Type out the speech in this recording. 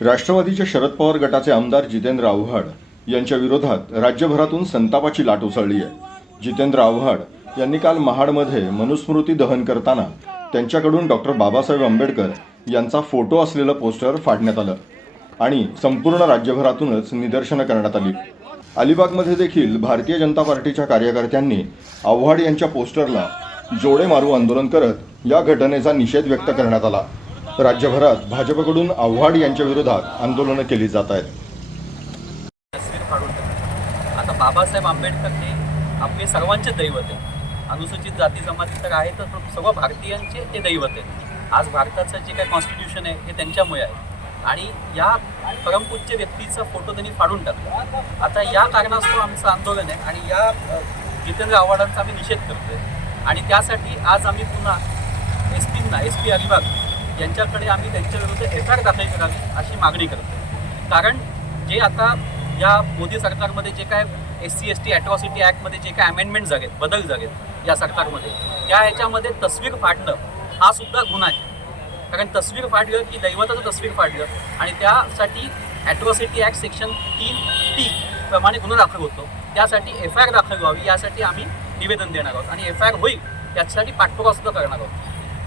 राष्ट्रवादीचे शरद पवार गटाचे आमदार जितेंद्र आव्हाड यांच्या विरोधात राज्यभरातून संतापाची लाट उसळली आहे. जितेंद्र आव्हाड यांनी काल महाडमध्ये मनुस्मृती दहन करताना त्यांच्याकडून डॉक्टर बाबासाहेब आंबेडकर यांचा फोटो असलेलं पोस्टर फाडण्यात आलं आणि संपूर्ण राज्यभरातूनच निदर्शनं करण्यात आली. अलिबागमध्ये देखील भारतीय जनता पार्टीच्या कार्यकर्त्यांनी आव्हाड यांच्या पोस्टरला जोडे मारू आंदोलन करत या घटनेचा निषेध व्यक्त करण्यात आला. राज्यभरात भाजपकडून आव्हाड यांच्या विरोधात आंदोलनं केली जात आहेत. आता बाबासाहेब आंबेडकर हे आपले सर्वांचे दैवत आहे अनुसूचित जाती जमाती तर आहे तर सर्व भारतीयांचे ते दैवत आहे आज भारताचं जे काही कॉन्स्टिट्यूशन आहे हे त्यांच्यामुळे आहे. आणि या परमपूज्य व्यक्तीचा फोटो त्यांनी फाडून टाकला. आता या कारणास्तव आमचं आंदोलन आहे आणि या जितेंद्र आव्हाडांचा आम्ही निषेध करतोय. आणि त्यासाठी आज आम्ही पुन्हा एस पींना एस पी अलिबाग यांच्याकडे आम्ही त्यांच्याविरुद्ध एफ आय आर दाखल करावी अशी मागणी करतो कारण जे आता या मोदी सरकारमध्ये जे काय S C S T atrocity ॲक्टमध्ये जे काय अमेंडमेंट झाले बदल झाले या सरकारमध्ये त्या ह्याच्यामध्ये तस्वीर फाडणं हा सुद्धा गुन्हा आहे. कारण तस्वीर फाडलं की दैवताचं तस्वीर फाडलं आणि त्यासाठी ॲट्रॉसिटी ॲक्ट सेक्शन तीन टी प्रमाणे गुन्हा दाखल होतो. त्यासाठी एफ आय आर दाखल व्हावी यासाठी आम्ही निवेदन देणार आहोत आणि एफ आय आर होईल याच्यासाठी पाठपुरावा सुद्धा करणार आहोत.